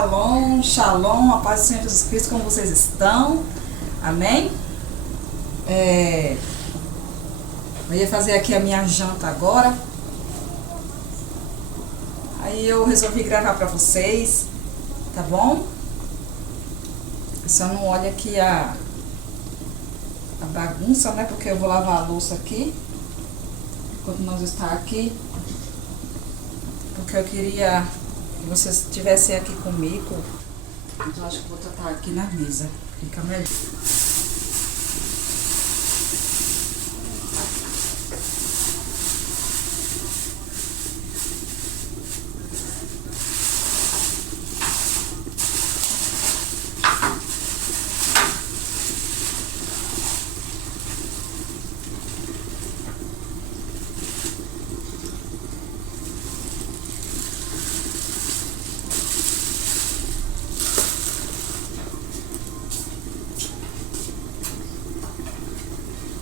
Shalom, shalom, a paz do Senhor Jesus Cristo, como vocês estão? Amém? Eu ia fazer aqui a minha janta agora. Aí eu resolvi gravar pra vocês, tá bom? Só não olha aqui a bagunça, né? Porque eu vou lavar a louça aqui enquanto nós estamos aqui. Porque eu queria que vocês estivessem aqui comigo. Então acho que vou tratar aqui na mesa. Fica melhor.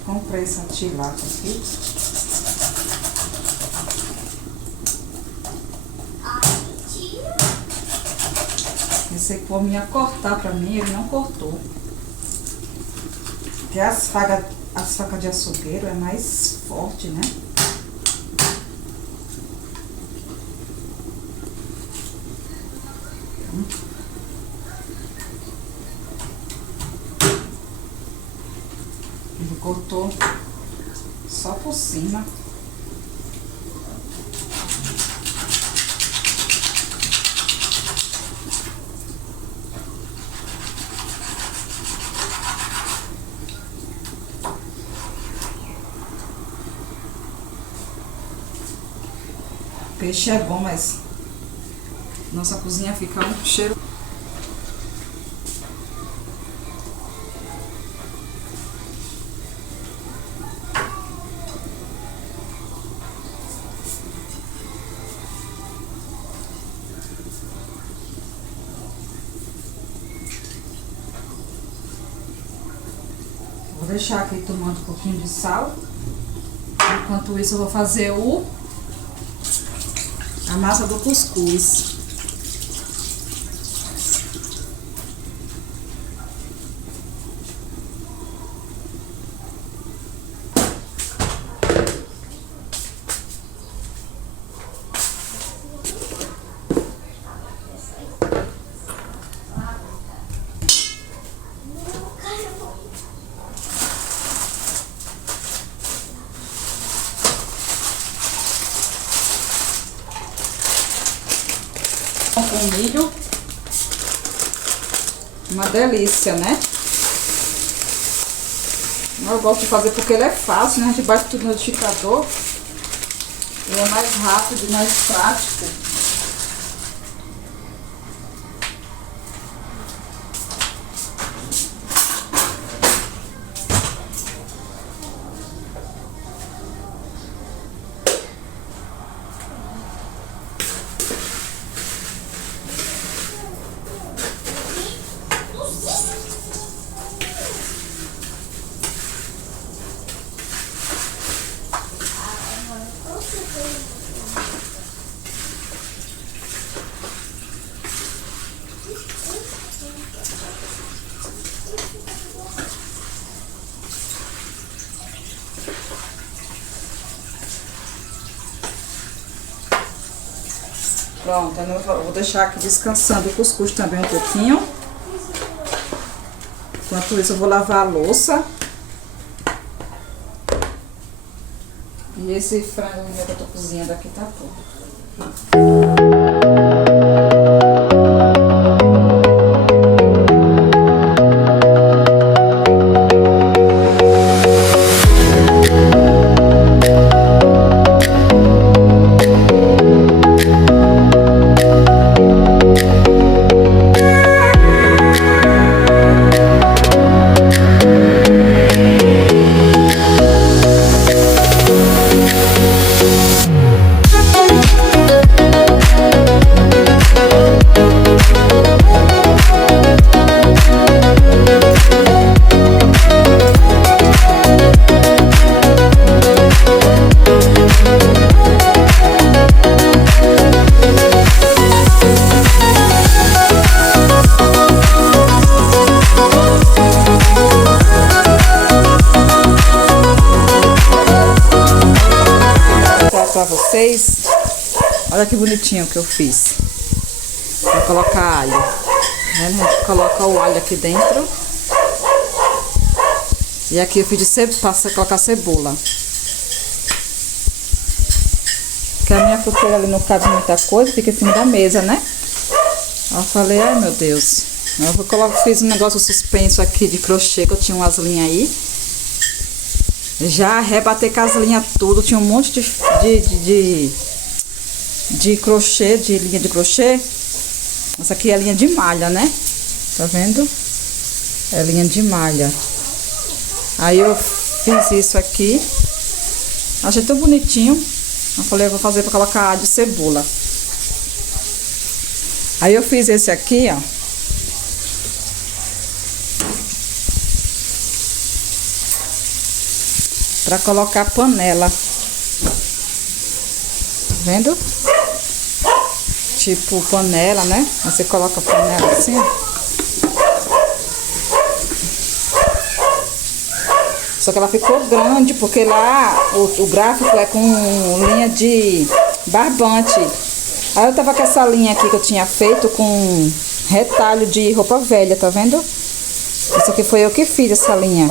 Comprei essa tilápia aqui. Esse que o homem ia cortar pra mim, ele não cortou. Porque as facas de açougueiro é mais forte, né? Ele cortou só por cima. Peixe é bom, mas nossa cozinha fica um cheiro. Vou deixar aqui tomando um pouquinho de sal. Enquanto isso eu vou fazer a massa do cuscuz. Com milho, uma delícia, né? Eu gosto de fazer porque ele é fácil, né? A gente bate tudo no liquidificador e é mais rápido e mais prático. Pronto, eu vou deixar aqui descansando o cuscuz também um pouquinho. Enquanto isso eu vou lavar a louça. E esse frango que eu tô cozinhando aqui tá pronto. vocês. Olha que bonitinho que eu fiz. Vou colocar alho. A gente coloca o alho aqui dentro. E aqui eu fiz para colocar cebola. Porque a minha fruteira ali não cabe muita coisa, fica em cima da mesa, né? Aí eu falei, ai meu Deus. Fiz um negócio suspenso aqui de crochê, que eu tinha umas linhas aí. Já arrebatei com as linhas tudo. Tinha um monte de crochê, de linha de crochê. Essa aqui é linha de malha, né? Tá vendo? É linha de malha. Aí eu fiz isso aqui. Achei tão bonitinho. Eu falei, eu vou fazer pra colocar alho e cebola. Aí eu fiz esse aqui, ó. Pra colocar panela. Tá vendo? Tipo panela, né? Você coloca a panela assim, ó. Só que ela ficou grande, porque lá o gráfico é com linha de barbante. Aí eu tava com essa linha aqui que eu tinha feito com retalho de roupa velha, tá vendo? Isso aqui foi eu que fiz essa linha.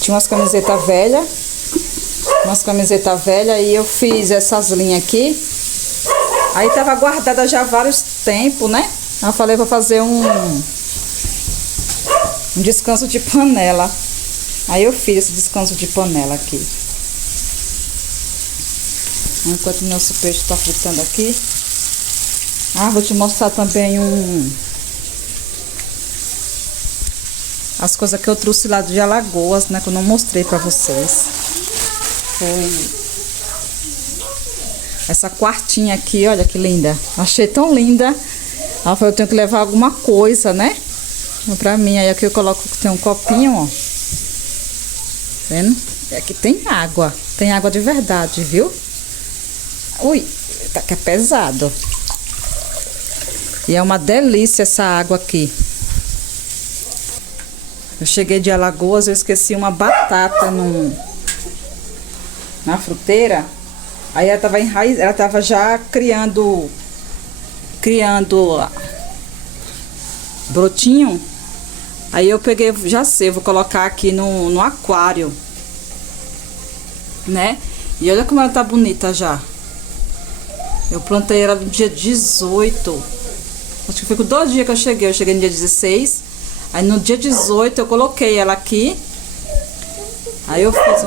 Tinha umas camisetas velhas. E eu fiz essas linhas aqui. Aí tava guardada já há vários tempos, né? Aí eu falei, vou fazer um descanso de panela. Aí eu fiz esse descanso de panela aqui. Enquanto o nosso peixe tá fritando aqui. Ah, vou te mostrar também as coisas que eu trouxe lá de Alagoas, né? Que eu não mostrei pra vocês. Foi essa quartinha aqui, olha que linda. Achei tão linda. Ela falou, eu tenho que levar alguma coisa, né? Pra mim. Aí aqui eu coloco, tem um copinho, ó. Vendo? E aqui tem água. Tem água de verdade, viu? Ui, tá que é pesado. E é uma delícia essa água aqui. Eu cheguei de Alagoas, eu esqueci uma batata na fruteira. Aí ela tava ela tava já criando brotinho. Aí eu peguei, já sei, vou colocar aqui no aquário, né? E olha como ela tá bonita já. Eu plantei ela no dia 18. Acho que foi com 2 dias que eu cheguei. Eu cheguei no dia 16. Aí no dia 18 eu coloquei ela aqui. Aí eu fiz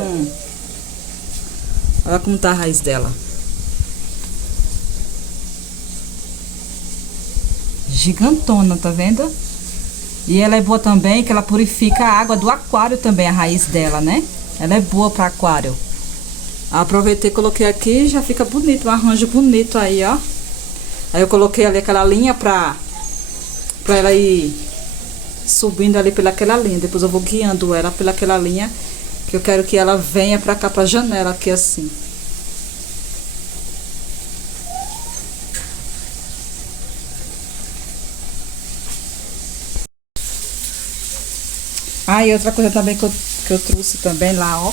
olha como tá a raiz dela. Gigantona, tá vendo? E ela é boa também, que ela purifica a água do aquário também, a raiz dela, né? Ela é boa para aquário. Aproveitei e coloquei aqui, já fica bonito, um arranjo bonito aí, ó. Aí eu coloquei ali aquela linha pra ela ir subindo ali pelaquela linha. Depois eu vou guiando ela pelaquela linha, que eu quero que ela venha pra cá, pra janela aqui assim. Ah, e outra coisa também que eu trouxe também lá, ó,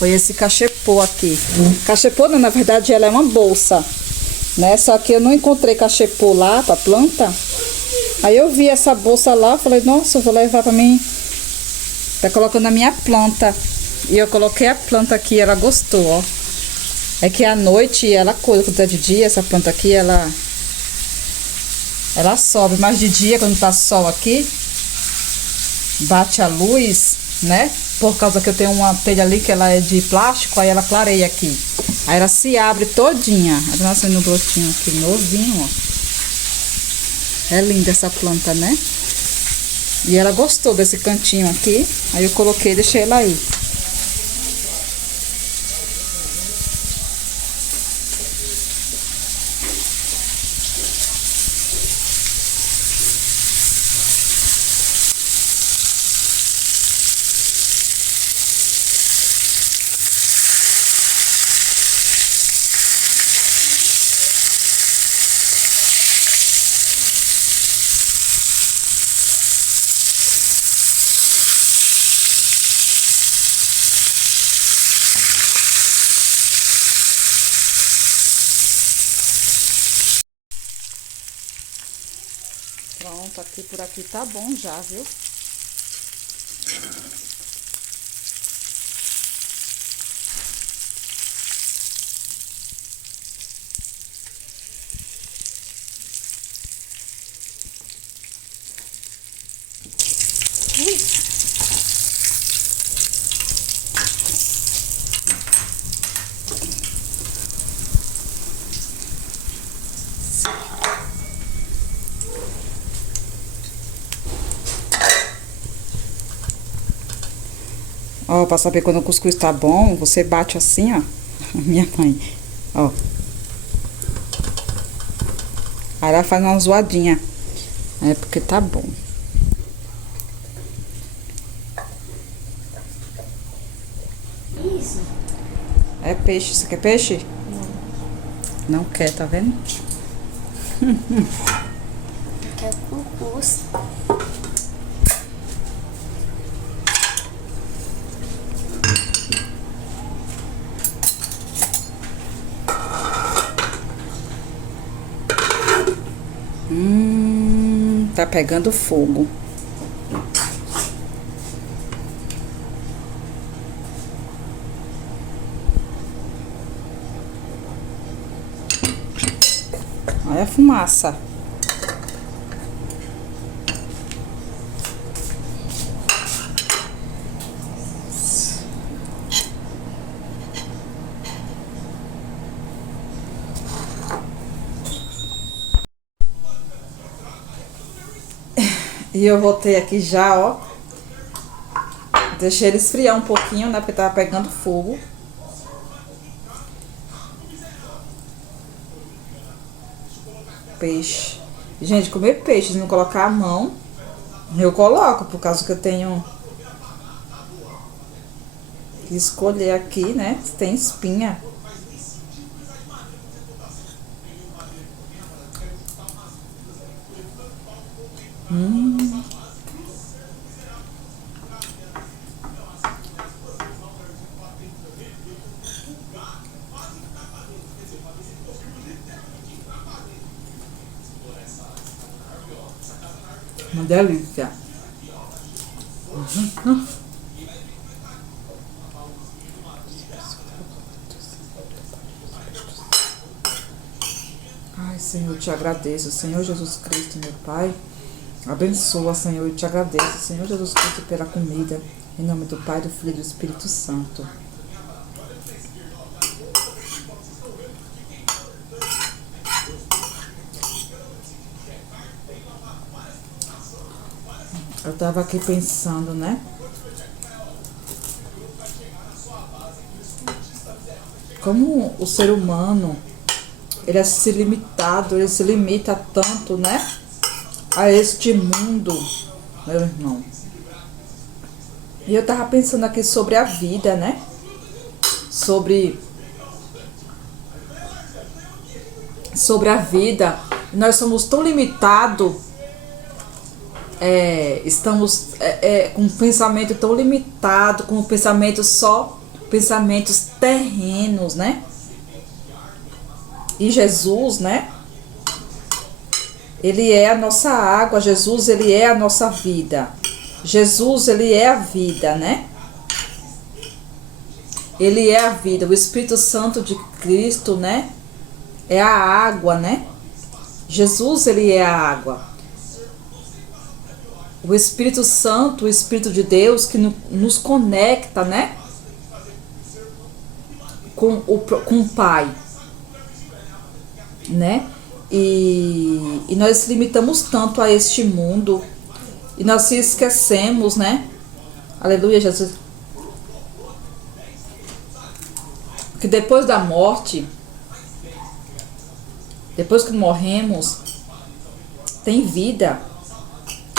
foi esse cachepô aqui. Cachepô, não, na verdade, ela é uma bolsa, né? Só que eu não encontrei cachepô lá pra planta. Aí eu vi essa bolsa lá, falei, nossa, eu vou levar pra mim. Tá colocando na minha planta. E eu coloquei a planta aqui, ela gostou, ó. É que à noite ela coisa, quando é de dia, essa planta aqui, ela sobe. Mas de dia, quando tá sol aqui, bate a luz, né? Por causa que eu tenho uma telha ali que ela é de plástico, aí ela clareia aqui. Aí ela se abre todinha. Ela tá nascendo um brotinho aqui novinho, ó. É linda essa planta, né? E ela gostou desse cantinho aqui. Aí eu coloquei e deixei ela aí. Pronto, aqui por aqui tá bom já, viu? Ó, pra saber quando o cuscuz tá bom, você bate assim, ó. Minha mãe, ó. Aí ela faz uma zoadinha. É porque tá bom. Isso. É peixe. Você quer peixe? Não quer, tá vendo? É cuscuz. Tá pegando fogo. Olha a fumaça. E eu voltei aqui já, ó. Deixei ele esfriar um pouquinho, né? Porque tava pegando fogo. Peixe. Gente, comer peixe, se não colocar a mão, eu coloco, por causa que eu tenho que escolher aqui, né? Se tem espinha. Uma delícia. Ai, Senhor, eu te agradeço. Senhor Jesus Cristo, meu Pai. Abençoa, Senhor, eu te agradeço. Senhor Jesus Cristo, pela comida. Em nome do Pai, do Filho e do Espírito Santo. Eu tava aqui pensando, né? Como o ser humano, ele é se limitado, ele se limita tanto, né? A este mundo, meu irmão. E eu tava pensando aqui sobre a vida, né? Sobre a vida. Nós somos tão limitados, estamos com um pensamento tão limitado, com pensamentos terrenos, né? E Jesus, né? Ele é a nossa água, Jesus, ele é a nossa vida. Jesus, ele é a vida, né? Ele é a vida. O Espírito Santo de Cristo, né? É a água, né? Jesus, ele é a água. O Espírito Santo, o Espírito de Deus que nos conecta, né? Com o Pai, né? E nós limitamos tanto a este mundo e nós se esquecemos, né? Aleluia, Jesus. Que depois da morte, depois que morremos, tem vida.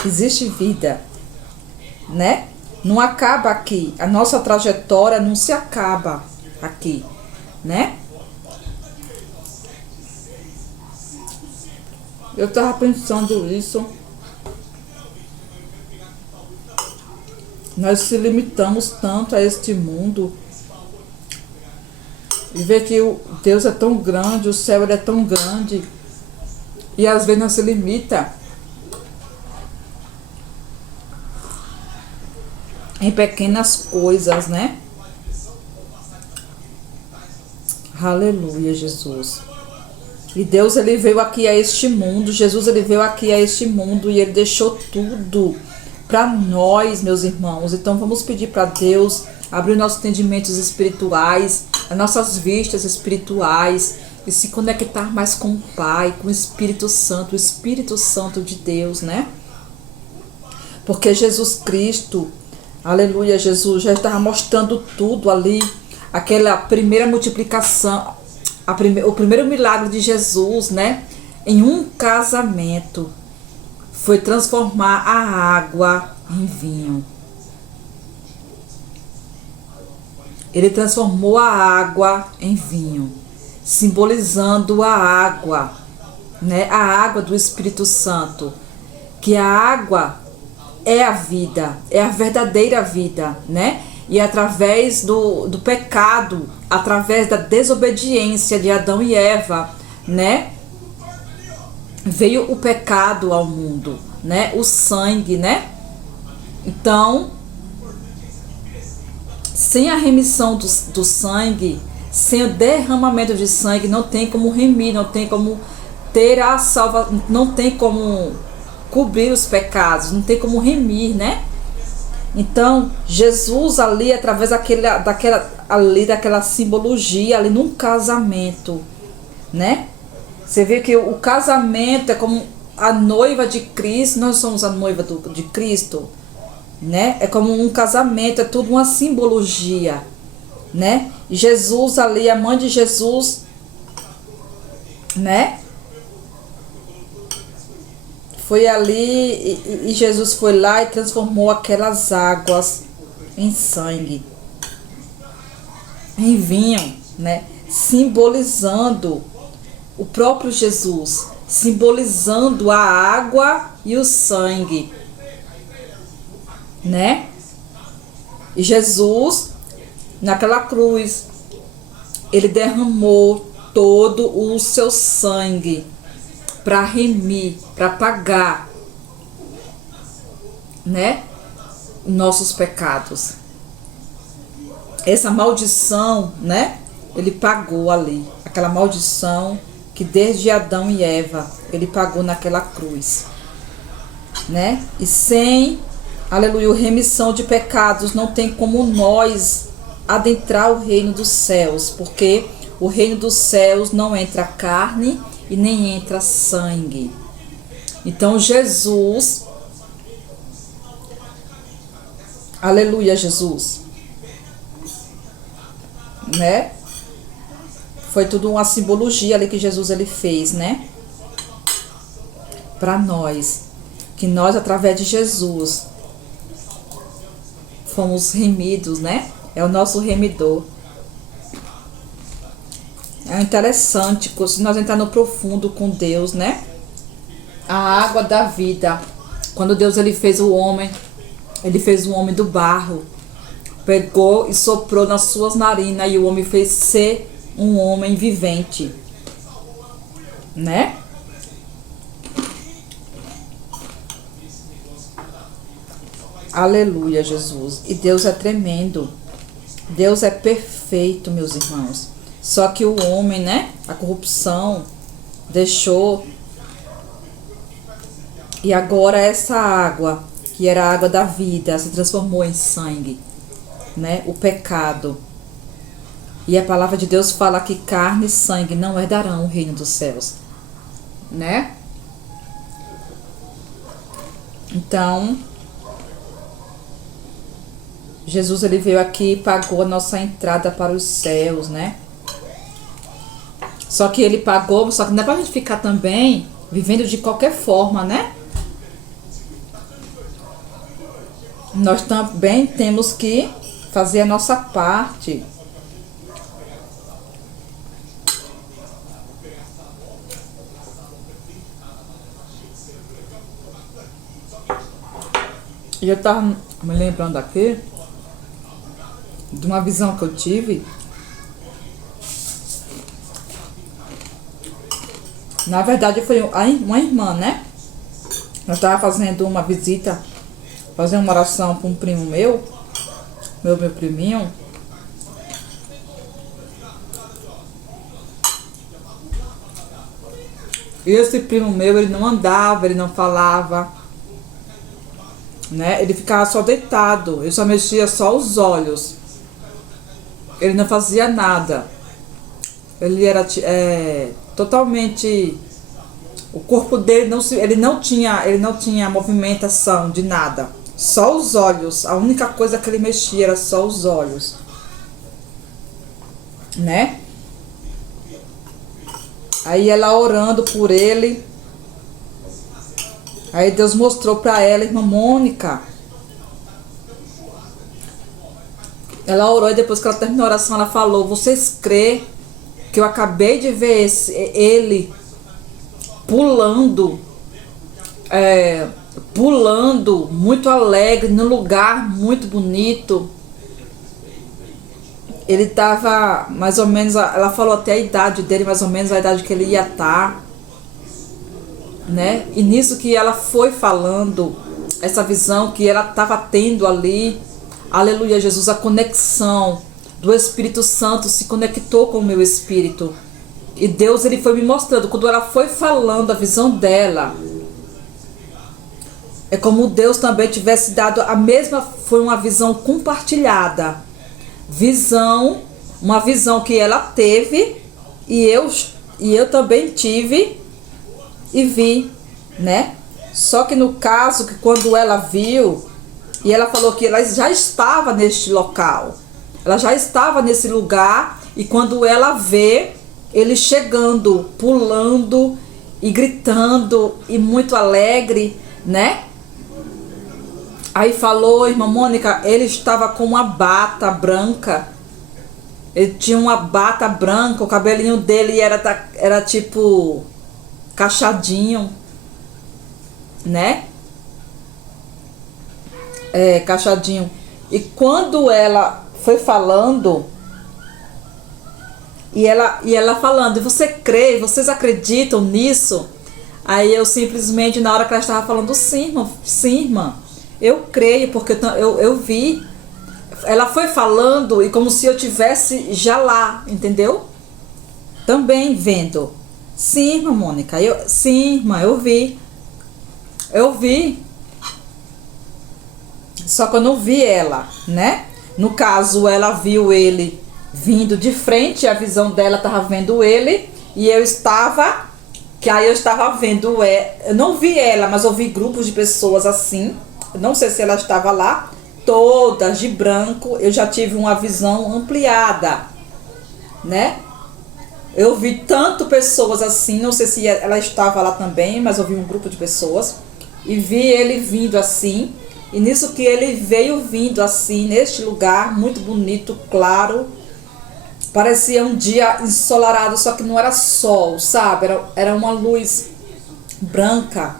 Existe vida, né? Não acaba aqui. A nossa trajetória não se acaba aqui, né? Eu tava pensando isso. Nós se limitamos tanto a este mundo. E ver que o Deus é tão grande, o céu ele é tão grande. E às vezes nós se limita em pequenas coisas, né? Aleluia, Jesus. E Deus, ele veio aqui a este mundo, Jesus, ele veio aqui a este mundo e ele deixou tudo para nós, meus irmãos. Então vamos pedir para Deus abrir nossos entendimentos espirituais, as nossas vistas espirituais e se conectar mais com o Pai, com o Espírito Santo de Deus, né? Porque Jesus Cristo, aleluia, Jesus já estava mostrando tudo ali, aquela primeira multiplicação, o primeiro milagre de Jesus, né? Em um casamento, foi transformar a água em vinho. Ele transformou a água em vinho, simbolizando a água, né? A água do Espírito Santo, que a água é a vida, é a verdadeira vida, né? E através do pecado, através da desobediência de Adão e Eva, né? Veio o pecado ao mundo, né? O sangue, né? Então, sem a remissão do sangue, sem o derramamento de sangue, não tem como remir, não tem como ter a salvação, não tem como cobrir os pecados, não tem como remir, né? Então, Jesus ali, através daquela simbologia ali num casamento, né? Você vê que o casamento é como a noiva de Cristo, nós somos a noiva de Cristo, né? É como um casamento, é tudo uma simbologia, né? E Jesus ali, a mãe de Jesus, né? Foi ali e Jesus foi lá e transformou aquelas águas em sangue, em vinho, né? Simbolizando o próprio Jesus, simbolizando a água e o sangue, né? E Jesus, naquela cruz, ele derramou todo o seu sangue para remir, para pagar, né, nossos pecados. Essa maldição, né, ele pagou ali, aquela maldição que desde Adão e Eva ele pagou naquela cruz, né? E sem, aleluia, remissão de pecados, não tem como nós adentrar o reino dos céus, porque o reino dos céus não entra carne e nem entra sangue. Então Jesus, aleluia, Jesus, né? Foi tudo uma simbologia ali que Jesus ele fez, né? Para nós, que nós através de Jesus fomos remidos, né? É o nosso remidor. É interessante, se nós entrar no profundo com Deus, né? A água da vida. Quando Deus ele fez o homem do barro. Pegou e soprou nas suas narinas e o homem fez ser um homem vivente, né? Aleluia, Jesus. E Deus é tremendo. Deus é perfeito, meus irmãos. Só que o homem, né? A corrupção deixou. E agora essa água, que era a água da vida, se transformou em sangue, né? O pecado. E a palavra de Deus fala que carne e sangue não herdarão o reino dos céus, né? Então, Jesus ele veio aqui e pagou a nossa entrada para os céus, né? Só que ele pagou, só que não é pra gente ficar também vivendo de qualquer forma, né? Nós também temos que fazer a nossa parte. E eu tava me lembrando aqui de uma visão que eu tive. Na verdade foi uma irmã, né? Eu estava fazendo uma visita, fazendo uma oração para um primo meu. meu priminho. E esse primo meu, ele não andava, ele não falava, né? Ele ficava só deitado, ele só mexia só os olhos. Ele não fazia nada. Ele era totalmente... O corpo dele ele não tinha movimentação de nada. Só os olhos. A única coisa que ele mexia era só os olhos. Né? Aí ela orando por ele. Aí Deus mostrou pra ela, irmã Mônica. Ela orou e depois que ela terminou a oração, ela falou: vocês crê que eu acabei de ver ele pulando, pulando muito alegre, num lugar muito bonito. Ele tava mais ou menos, ela falou até a idade dele, mais ou menos a idade que ele ia estar, né? E nisso que ela foi falando, essa visão que ela estava tendo ali, aleluia, Jesus, a conexão do Espírito Santo se conectou com o meu espírito. E Deus, ele foi me mostrando, quando ela foi falando a visão dela, é como Deus também tivesse dado a mesma, foi uma visão compartilhada. Uma visão que ela teve e eu também tive e vi, né? Só que no caso, que quando ela viu, e ela falou que ela já estava neste local, ela já estava nesse lugar, e quando ela vê ele chegando, pulando e gritando e muito alegre, né? Aí falou, irmã Mônica, ele estava com uma bata branca. Ele tinha uma bata branca, o cabelinho dele era tipo cachadinho, né? Cachadinho. E quando ela foi falando, e ela falando, você crê, vocês acreditam nisso? Aí eu simplesmente, na hora que ela estava falando, sim, irmã, eu creio, porque eu vi. Ela foi falando e como se eu tivesse já lá, entendeu? Também vendo. Sim, irmã Mônica, sim, irmã, eu vi. Eu vi. Só que eu não vi ela, né? No caso, ela viu ele vindo de frente, a visão dela estava vendo ele, e eu estava vendo, eu não vi ela, mas eu vi grupos de pessoas assim. Não sei se ela estava lá, todas de branco. Eu já tive uma visão ampliada, né? Eu vi tanto pessoas assim, não sei se ela estava lá também, mas eu vi um grupo de pessoas e vi ele vindo assim. E nisso que ele veio vindo assim, neste lugar muito bonito, claro, parecia um dia ensolarado, só que não era sol, sabe? Era uma luz branca.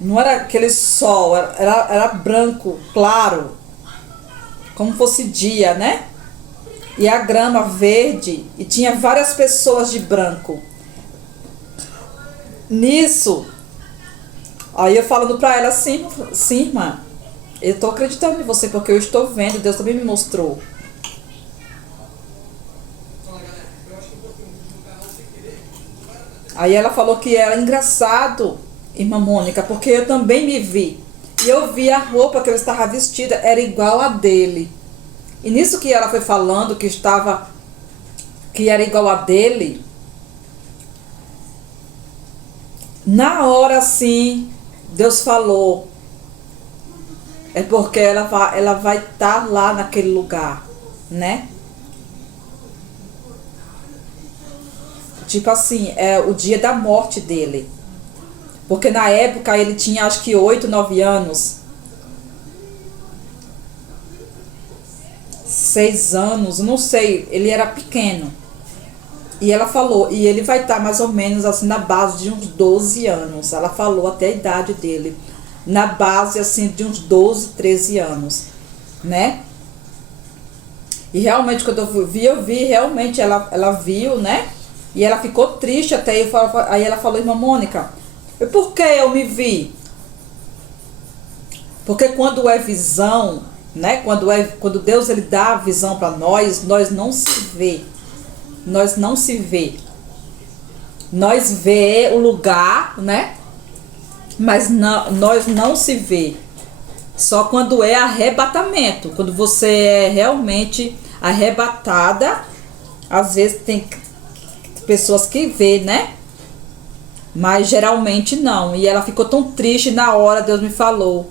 Não era aquele sol, era branco, claro, como fosse dia, né? E a grama verde, e tinha várias pessoas de branco. Nisso, aí eu falando pra ela assim, sim, irmã, eu tô acreditando em você, porque eu estou vendo, Deus também me mostrou. Aí ela falou que era engraçado, irmã Mônica, porque eu também me vi. E eu vi a roupa que eu estava vestida, era igual a dele. E nisso que ela foi falando que era igual a dele, na hora sim, Deus falou, é porque ela vai estar lá naquele lugar, né? Tipo assim, é o dia da morte dele. Porque na época ele tinha acho que 8, 9 anos. 6 anos, não sei, ele era pequeno. E ela falou, e ele vai estar mais ou menos assim na base de uns 12 anos. Ela falou até a idade dele. Na base assim de uns 12, 13 anos, né? E realmente quando eu vi, realmente ela viu, né? E ela ficou triste até, aí ela falou, irmã Mônica, e por que eu me vi? Porque quando é visão, né? Quando Deus ele dá a visão para nós, nós não se vê. Nós não se vê. Nós vê o lugar, né? Mas nós não se vê. Só quando é arrebatamento. Quando você é realmente arrebatada, às vezes tem pessoas que vê, né? Mas geralmente não. E ela ficou tão triste na hora, Deus me falou.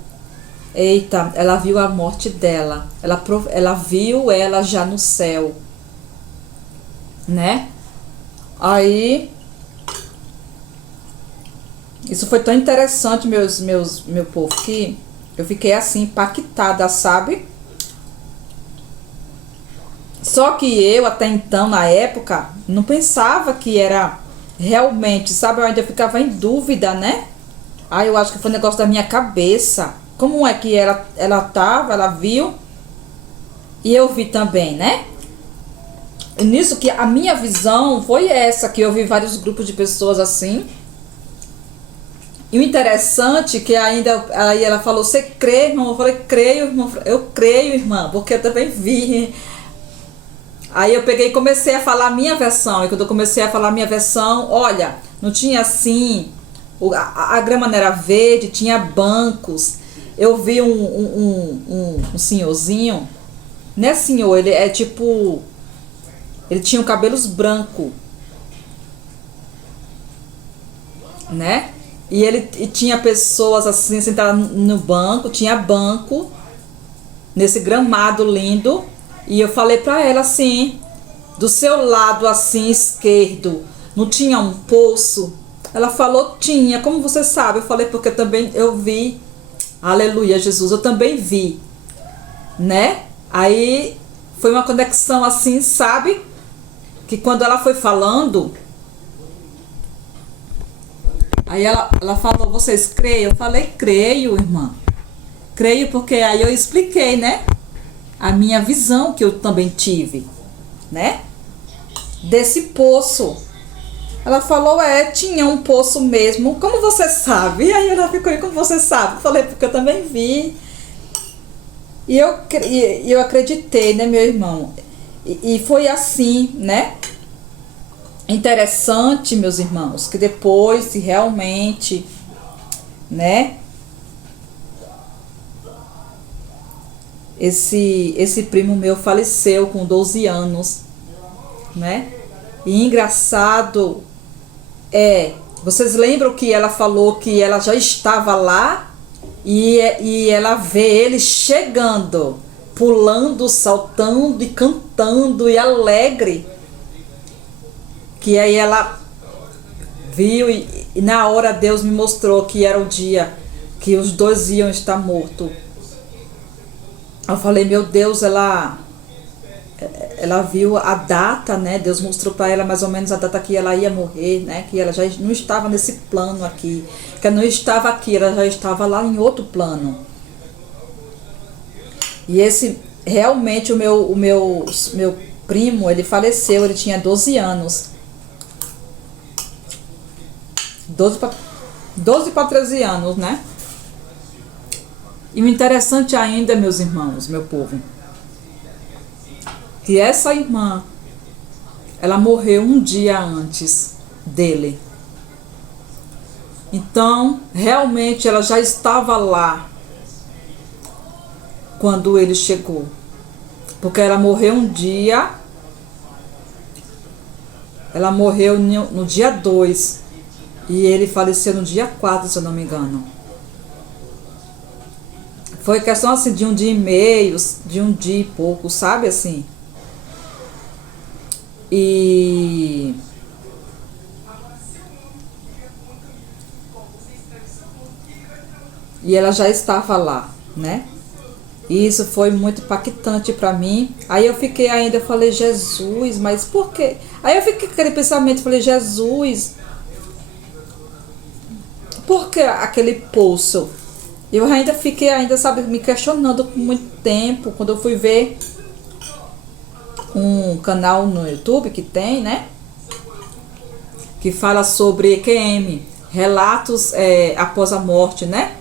Eita, ela viu a morte dela. Ela viu ela já no céu. Né? Aí... Isso foi tão interessante, meu povo, que eu fiquei assim, impactada, sabe? Só que eu, até então, na época, não pensava que era realmente, sabe? Eu ainda ficava em dúvida, né? Aí eu acho que foi um negócio da minha cabeça. Como é que ela viu, e eu vi também, né? E nisso que a minha visão foi essa, que eu vi vários grupos de pessoas assim. E o interessante é que ainda aí ela falou, você crê, irmão? Eu falei, creio, irmão. Eu creio, irmã, porque eu também vi. Aí eu peguei e comecei a falar a minha versão. E quando eu comecei a falar a minha versão, olha, não tinha assim, a grama não era verde, tinha bancos. Eu vi um senhorzinho, né, senhor? Ele é tipo, ele tinha cabelos brancos, né? E tinha pessoas assim sentadas no banco, tinha banco nesse gramado lindo. E eu falei pra ela assim, do seu lado assim esquerdo, não tinha um poço? Ela falou, tinha. Como você sabe? Eu falei, porque também eu vi. Aleluia, Jesus, eu também vi, né? Aí foi uma conexão assim, sabe? Que quando ela foi falando, aí ela falou, vocês creem? Eu falei, creio, irmã. Creio porque aí eu expliquei, né? A minha visão que eu também tive, né? Desse poço. Ela falou, tinha um poço mesmo. Como você sabe? E aí ela ficou, como você sabe? Eu falei, porque eu também vi. E eu acreditei, né, meu irmão? E foi assim, né? Interessante, meus irmãos, que depois realmente, né, esse primo meu faleceu com 12 anos, né? E engraçado vocês lembram que ela falou que ela já estava lá e ela vê ele chegando, pulando, saltando e cantando e alegre. Que aí ela viu e na hora Deus me mostrou que era o dia que os dois iam estar mortos. Eu falei, meu Deus, ela viu a data, né? Deus mostrou para ela mais ou menos a data que ela ia morrer, né? Que ela já não estava nesse plano aqui, que ela não estava aqui, ela já estava lá em outro plano. E esse realmente o meu primo, ele faleceu, ele tinha 12 anos. 12 para 13 anos, né? E o interessante ainda, meus irmãos, meu povo, que essa irmã, ela morreu um dia antes dele. Então, realmente, ela já estava lá quando ele chegou. Porque ela morreu um dia, ela morreu no dia 2 e ele faleceu no dia 4, se eu não me engano. Foi questão assim de um dia e meio, de um dia e pouco, sabe assim? E ela já estava lá, né? E isso foi muito impactante para mim. Aí eu fiquei ainda, eu falei, Jesus, mas por quê? Aí eu fiquei com aquele pensamento, falei, Jesus, por que aquele poço? Eu ainda fiquei, sabe, me questionando por muito tempo, quando eu fui ver um canal no YouTube que tem, né? Que fala sobre EQM, relatos após a morte, né?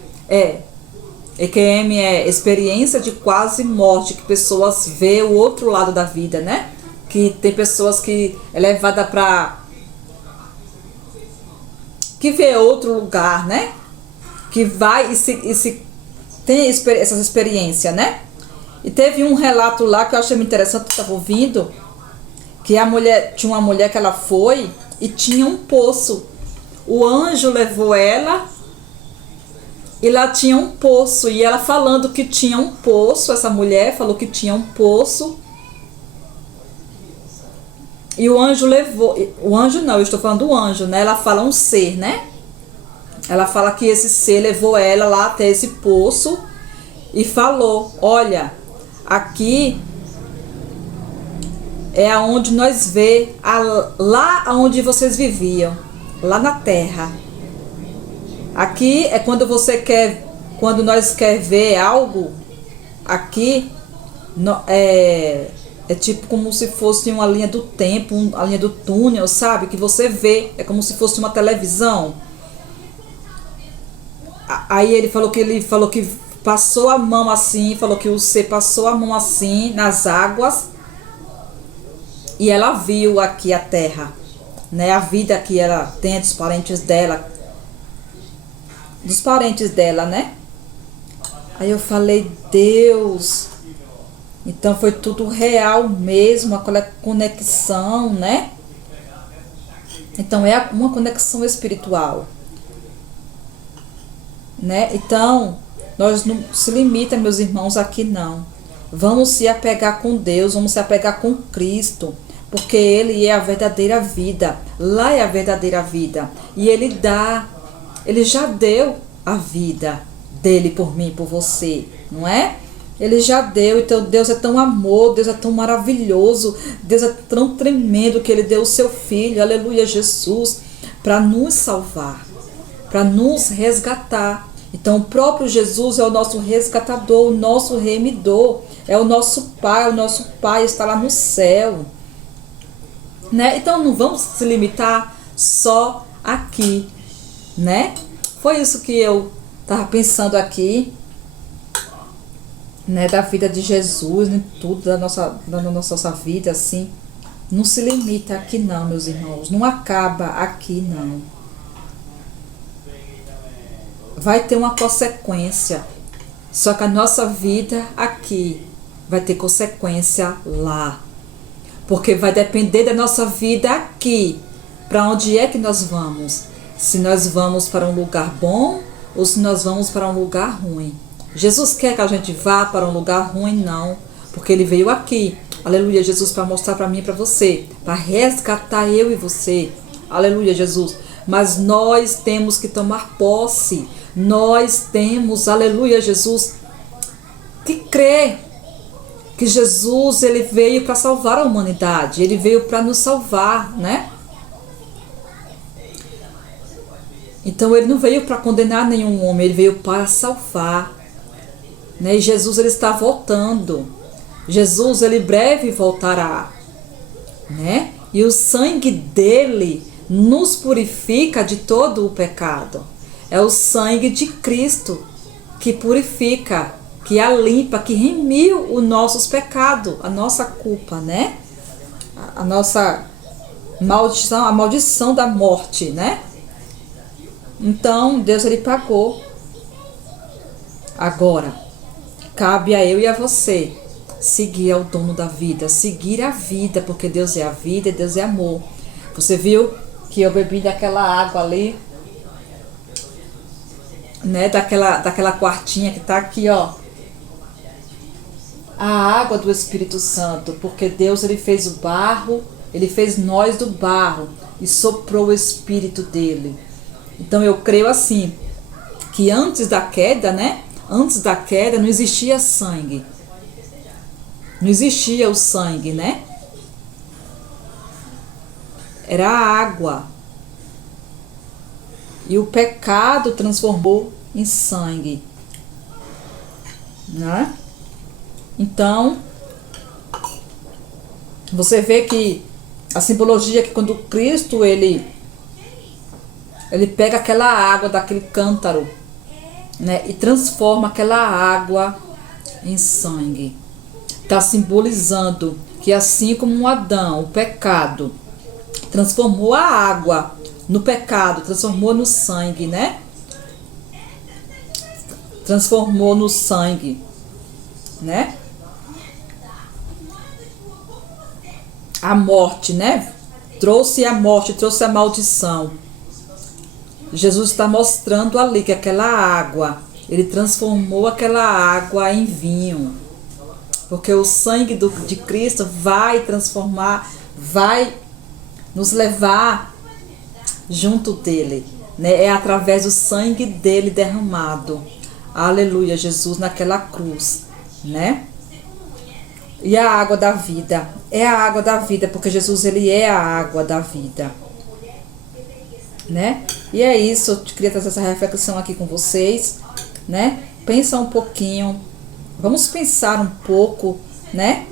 EQM é experiência de quase morte, que pessoas vê o outro lado da vida, né? Que tem pessoas que é levada para que vê outro lugar, né? Que vai e se tem essas experiências, né? E teve um relato lá que eu achei muito interessante, que eu estava ouvindo, que tinha uma mulher que ela foi e tinha um poço. O anjo levou ela e lá tinha um poço. E ela falando que tinha um poço, essa mulher falou que tinha um poço. E o anjo levou, o anjo não, eu estou falando do anjo, né? Ela fala um ser, né? Ela fala que esse ser levou ela lá até esse poço e falou: olha, aqui é aonde nós vê, lá aonde vocês viviam, lá na terra. Aqui é quando quando nós quer ver algo, aqui é tipo como se fosse uma linha do tempo, a linha do túnel, sabe? Que você vê, é como se fosse uma televisão. Aí ele falou que passou a mão assim, falou que o ser passou a mão assim nas águas e ela viu aqui a terra, né? A vida que ela tem dos parentes dela, né? Aí eu falei: Deus, então foi tudo real mesmo, aquela conexão, né? Então é uma conexão espiritual, né? Então nós não se limita, meus irmãos, aqui não. Vamos se apegar com Deus, vamos se apegar com Cristo, porque Ele é a verdadeira vida. Lá é a verdadeira vida. E Ele já deu a vida dele por mim, por você, não é? Ele já deu. Então Deus é tão amor, Deus é tão maravilhoso, Deus é tão tremendo que Ele deu o seu Filho, aleluia, Jesus, para nos salvar, para nos resgatar. Então o próprio Jesus é o nosso resgatador, o nosso remidor, é o nosso Pai está lá no céu, né? Então não vamos se limitar só aqui, né? Foi isso que eu estava pensando aqui, né? Da vida de Jesus, né? Tudo da nossa vida, assim. Não se limita aqui não, meus irmãos, não acaba aqui não. Vai ter uma consequência. Só que a nossa vida aqui vai ter consequência lá. Porque vai depender da nossa vida aqui. Para onde é que nós vamos? Se nós vamos para um lugar bom ou se nós vamos para um lugar ruim. Jesus quer que a gente vá para um lugar ruim? Não. Porque Ele veio aqui. Aleluia, Jesus, para mostrar para mim e para você. Para resgatar eu e você. Aleluia, Jesus. Mas nós temos que tomar posse. Nós temos, aleluia, Jesus, que crer que Jesus, Ele veio para salvar a humanidade. Ele veio para nos salvar, né? Então Ele não veio para condenar nenhum homem, Ele veio para salvar, né? E Jesus, Ele está voltando. Jesus, Ele breve voltará, né? E o sangue dele nos purifica de todo o pecado. É o sangue de Cristo que purifica, que limpa, que remiu os nossos pecados, a nossa culpa, né? A nossa maldição, a maldição da morte, né? Então, Deus, Ele pagou. Agora, cabe a eu e a você seguir ao dono da vida, seguir a vida, porque Deus é a vida e Deus é amor. Você viu que eu bebi daquela água ali, né, daquela quartinha que está aqui, ó, a água do Espírito Santo, porque Deus, Ele fez o barro, Ele fez nós do barro e soprou o Espírito dele. Então eu creio assim, que antes da queda, né, antes da queda não existia sangue, não existia o sangue, né, era a água. E o pecado transformou em sangue, né? Então, você vê que a simbologia é que quando Cristo, ele pega aquela água daquele cântaro, né? E transforma aquela água em sangue. Está simbolizando que assim como Adão, o pecado, transformou a água no pecado, transformou no sangue, né? Transformou no sangue, né? A morte, né? Trouxe a morte, trouxe a maldição. Jesus está mostrando ali que aquela água, ele transformou aquela água em vinho. Porque o sangue de Cristo vai transformar, vai nos levar junto dele, né? É através do sangue dele derramado. Aleluia, Jesus naquela cruz, né? E a água da vida, é a água da vida, porque Jesus, ele é a água da vida, né? E é isso, eu queria trazer essa reflexão aqui com vocês, né? Pensa um pouquinho, vamos pensar um pouco, né?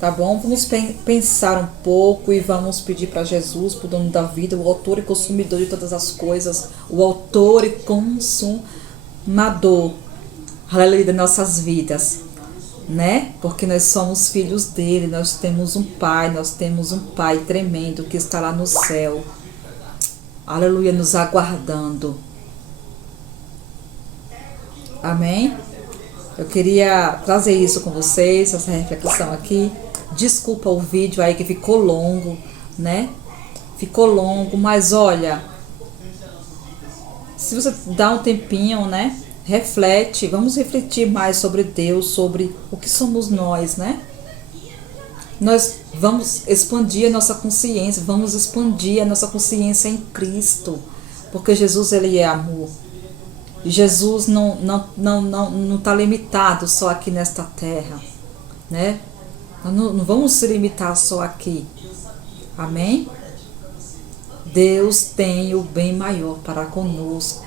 Tá bom? Vamos pensar um pouco e vamos pedir para Jesus, para o dono da vida, o autor e consumidor de todas as coisas, o autor e consumador, aleluia, das nossas vidas, né? Porque nós somos filhos dele, nós temos um pai tremendo que está lá no céu, aleluia, nos aguardando. Amém? Eu queria trazer isso com vocês, essa reflexão aqui. Desculpa o vídeo aí que ficou longo, né? Ficou longo, mas olha, se você dá um tempinho, né? Reflete, vamos refletir mais sobre Deus, sobre o que somos nós, né? Nós vamos expandir a nossa consciência, vamos expandir a nossa consciência em Cristo, porque Jesus, ele é amor. E Jesus não está limitado só aqui nesta terra, né? Não vamos se limitar só aqui. Amém? Deus tem o bem maior para conosco.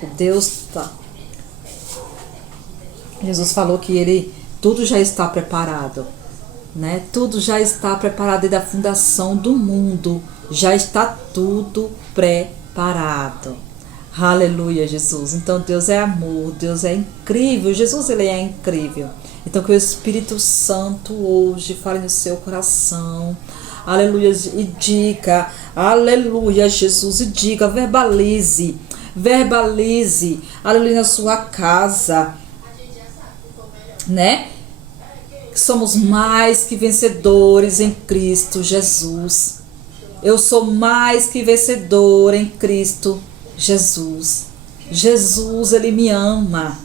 Jesus falou que tudo já está preparado, né? Tudo já está preparado desde a fundação do mundo. Já está tudo preparado. Aleluia, Jesus. Então Deus é amor, Deus é incrível, Jesus, ele é incrível. Então que o Espírito Santo hoje fale no seu coração, aleluia, e diga, aleluia, Jesus, e diga, verbalize, aleluia, na sua casa, né? Somos mais que vencedores em Cristo Jesus. Eu sou mais que vencedor em Cristo Jesus. Jesus, ele me ama,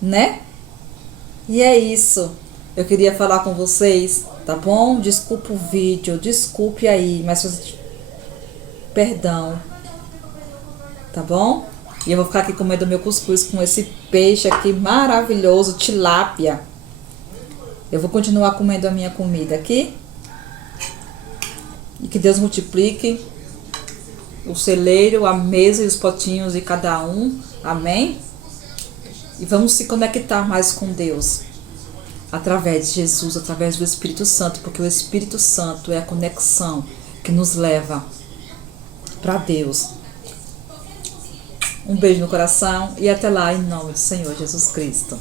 né? E é isso. Eu queria falar com vocês, tá bom? Desculpa o vídeo, desculpe aí, mas perdão, tá bom? E eu vou ficar aqui comendo meu cuscuz com esse peixe aqui maravilhoso, tilápia. Eu vou continuar comendo a minha comida aqui. E que Deus multiplique o celeiro, a mesa e os potinhos de cada um. Amém? E vamos se conectar mais com Deus. Através de Jesus, através do Espírito Santo. Porque o Espírito Santo é a conexão que nos leva para Deus. Um beijo no coração e até lá em nome do Senhor Jesus Cristo.